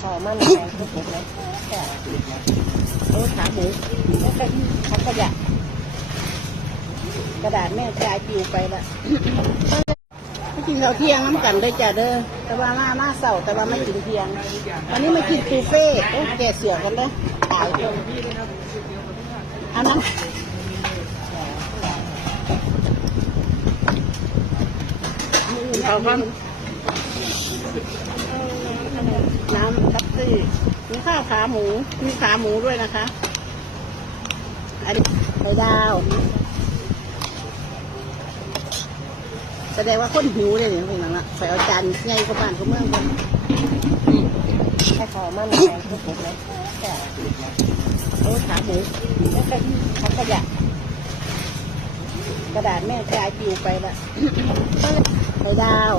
ขอมันแพงทุกคนเลยแต่โอ้ขาหมูแล้วก็ถังขยะกระดาษแม่กายปิวไปละไม่กินข้าเที่ยงน้ำกันได้จ้ะเด้อแต่ว่ามามาเสาร์แต่ว่าไม่กินเที่ยงวันนี้มากินตูเฟ่ต์โอ้แก่เสือกันเด้อตายคนเอาน้ำเขาก็น้ำ ที่มีข้าวขาหมู มีขาหมูด้วยนะคะอันนี้ไข่ดาว แสดงว่าคนหิวเลยเนี่ยพี่น้องละไปเอาจานใหญ่กว่าบ้านเขาเมืองกันแค่ขอมันแพงทุกคนเลยโอ้ขาหมูแล้วก็ถังขยะกระดาษแม่กายปิวไปละไข่ดาว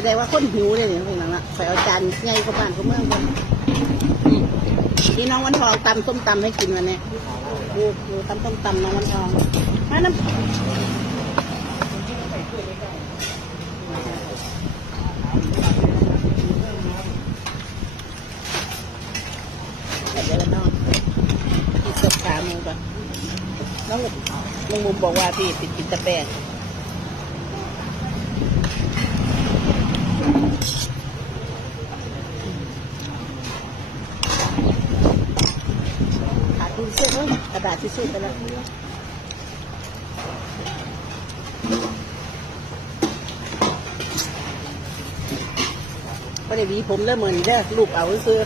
แสดงว่าคนหิวเลยเนี่ยพี่น้องละไปเอาจานใหญ่กว่าบ้านเขาเมืองกันพี่น้องวันทองตำส้มตำให้กินวันนี้ดูดูตำส้มตำน้องวันทองมาน้ำเดี๋ยวน้องกินกับขาหมูก่อนน้องลุงมุมบอกว่าพี่ติดกินแตะแปง ทุนเสื้อกระดาษทิชชู่ไปแล้วก็ได้วีผมเริ่มเหมือนเด้อลูกเอาซื้อ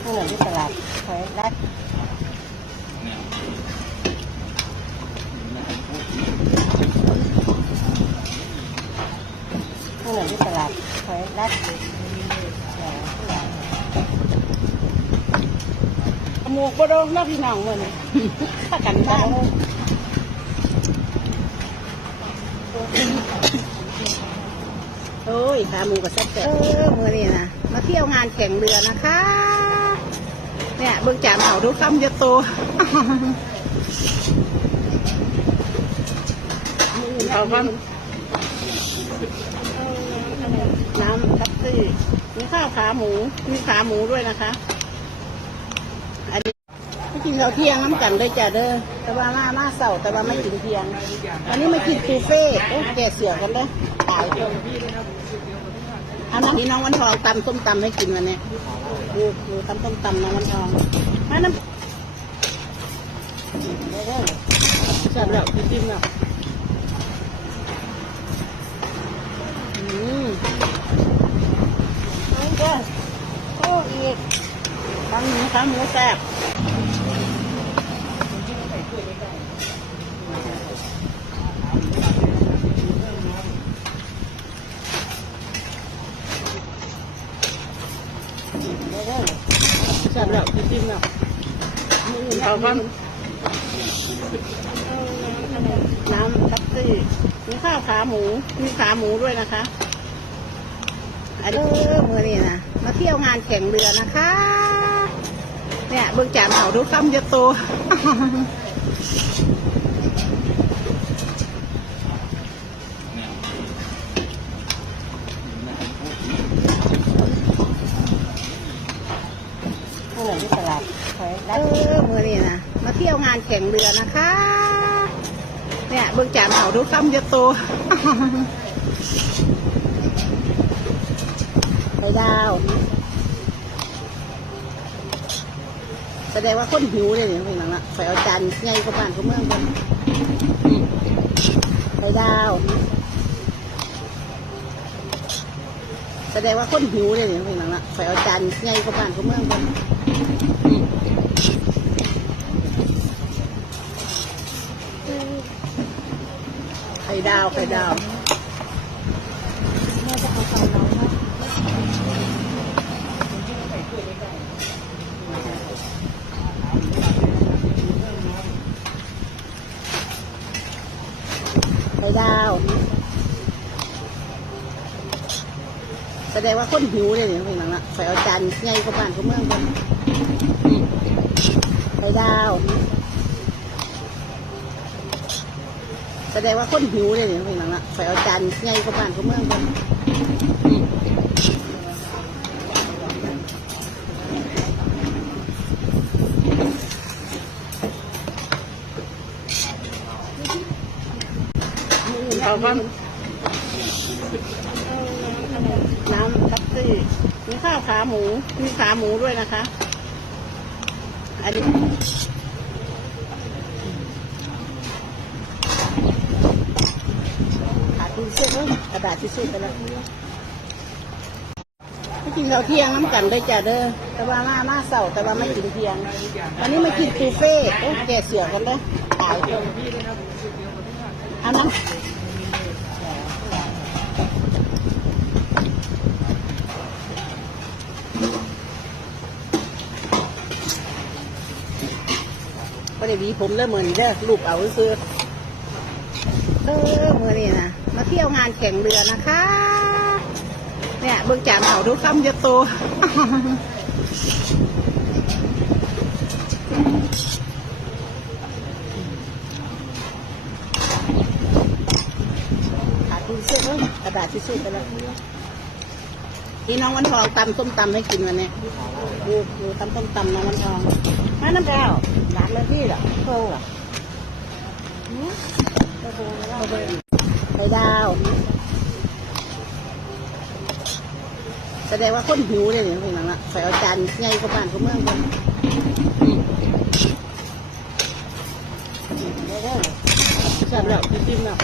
ข้างหลังที่ตลาดขายได้ข้างหลังที่ตลาดขายได้ หมูกบดงนะพี่น้องเหมือนถ้ากันบ้างโอ้ยขาหมูกับแซ่บแต่เออมือนี่นะมาเที่ยวงานแข่งเรือนะคะ เนี่ยเบื้องจานเขาทุกคำจะโตเขาก็น้ำ ที่มีข้าวขาหมู มีขาหมูด้วยนะคะ อันนี้ไม่กินข้าเที่ยงน้ำกันได้จ้ะเด้อแต่ว่ามามาเสาร์แต่ว่าไม่กินเที่ยง วันนี้มากินตูเฟ่โอ้แก่เสือกันเด้อตายคนเอาน้ำนี่น้องวันทองตำส้มตำให้กินวันนี้ดูดูตำส้มตำน้องวันทองมาน้ำเด้อเด้อแซ่บแล้วจิ้มแล้วอืม ก็โอ้อีกฟังหมูขาหมูแซ่บแซ่บแล้วพี่จิ้มแล้วเขาก็น้ำทับซี่มีข้าวขาหมู มีขาหมูด้วยนะคะ อันนี้เออมือนี่นะมาเที่ยวงานแข่งเรือนะคะ เนี่ยเบื้องจานเขาทุกคำจะโตข้างหลังที่ตลาดขายได้เออมือนี่นะมาเที่ยวงานแข่งเรือนะคะเนี่ยเบื้องจานเขาทุกคำจะโต ไข่ดาว แสดงว่าคนหิวเลยเนี่ยพี่น้องละไปเอาจานใหญ่กว่าบ้านเขาเมืองกันไข่ดาว แสดงว่าคนหิวเลยเนี่ยพี่น้องละไปเอาจานใหญ่กว่าบ้านเขาเมืองกันไข่ดาวไข่ดาว แม่จะเอาของเราเนาะ ไข่ดาวแสดงว่าคนหิวเลยเนี่ยพี่น้องละใส่เอาจานใหญ่กว่าบ้านเขาเมืองกันดาว แสดงว่าคนหิวเลยเนี่ยพี่น้องละใส่เอาจานใหญ่กว่าบ้านกว่าเมืองกันเอาความน้ำทับซี่มีข้าวขาหมู มีขาหมูด้วยนะคะ อันนี้ขาดทิชชู่เอ้ยกระดาษทิชชู่ไปแล้วไม่กินข้าเที่ยงน้ำกันได้จ้ะเด้อ แต่ว่าหน้าหน้าเสาร์แต่ว่าไม่กินเที่ยง วันนี้มากินบุฟเฟ่ต์โอ้แกเสือกันเลยตายเลยเอาน้ำ ก็ได้วีผมเริ่มเหมือนเด้อลูกเอาซื้อเออมื่อนี้นะมาเที่ยวงานแข่งเรือนะคะ เนี่ยเบื้องจานเขาดูคำจะโตขาดทิชชู่เอ้ยกระดาษทิชชู่ไปแล้ว นี่น้องวันทองตำส้มตำให้กินวันนี้ดูดูตำส้มตำน้องวันทองมาน้ำแก้วร้านเลยพี่เหรอเพิ่งเหรอไข่ดาว แสดงว่าคนหิวเลยเนี่ยพี่น้องละไปเอาจานใหญ่กว่าบ้านกว่าเมืองกันจับแล้วจิ้มแล้ว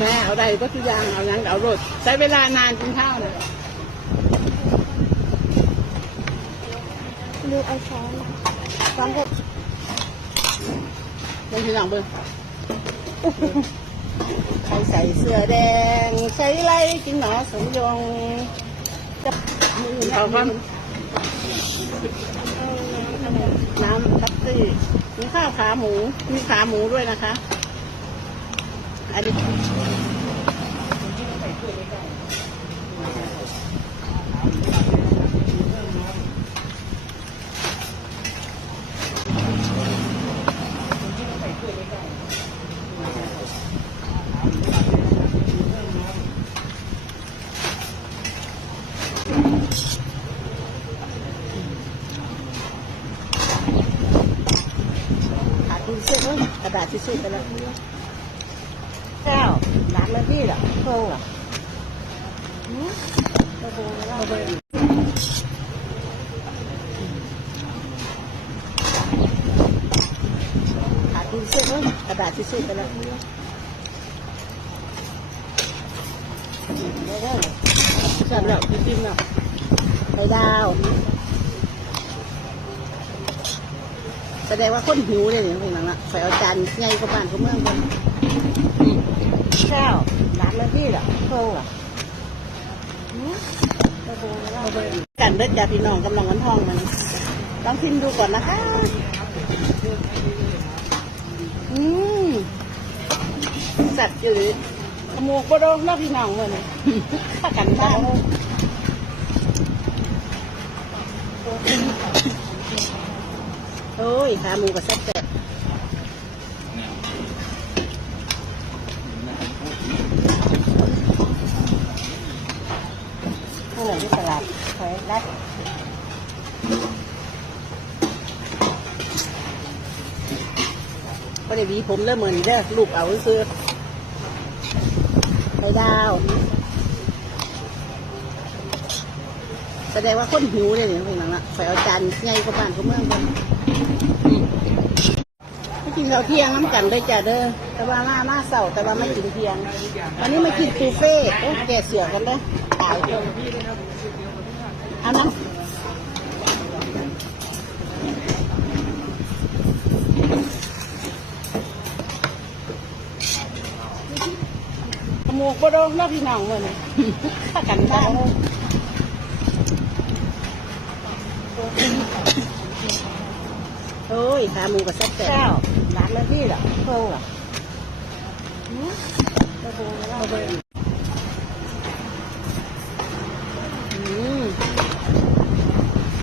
แม่เอาได้ก็ทุกอย่างเอายังเอารถใช้เวลานานกินข้าวนี่ยเลือกเอาช้อนฟังก็ยังทีหลังเบิ้งใครใส่เสื้อแดง ใช้ไรกินหนอสมยงมือเอาความน้ำทับซี่มีข้าวขาหมู มีขาหมูด้วยนะคะอันนี้ ขาดทิชชู่เอ้ยกระดาษทิชชู่ไปแล้วแก้วร้านเลยพี่เหรอเพิ่งเหรอเอาไปขาดทิชชู่เอ้ยกระดาษทิชชู่ไปแล้วจับแล้วพี่จิ้มแล้วไข่ดาว แสดงว่าคนหิวเลยเนี่ยพี่น้องละไปเอาจานใหญ่กว่าบ้านกว่าเมืองกันข้าวร้านเลยพี่เหรอเพิ่งเหรอกันเด็ดจากพี่น้องกำลังกันทองมันลองชิมดูก่อนนะคะ อืมสัตว์จืดขมูกบโดนแล้วพี่น้องมันถ้ากันบ้านโอ้ ยขาหมูกับแซ่บแซ่บเท่าไหร่ที่ตลาดขายรัดก็ได้วีผมเริ่มเหมือนเด้อลูกเอาซื้อไข่ดาว แสดงว่าคนหิวเลยเนี่ยพี่น้องละไปเอาจานใหญ่กว่าบ้านกว่าเมืองกัน กินข้าวเที่ยงน้ำกันได้จ้ะเด้อแต่ว่าหน้าหน้าเสาร์แต่ว่าไม่กินเที่ยง วันนี้มากินบุฟเฟ่โอ้แกเสือกันเลยตายเลยเอาน้ำมูกบโดนแล้วพี่น้องเมันถ้ากันบ้านโอ้ยขาหมูกับแซ่บแต่เจ้าร้านละที่เหรอเพิ่งเหรอ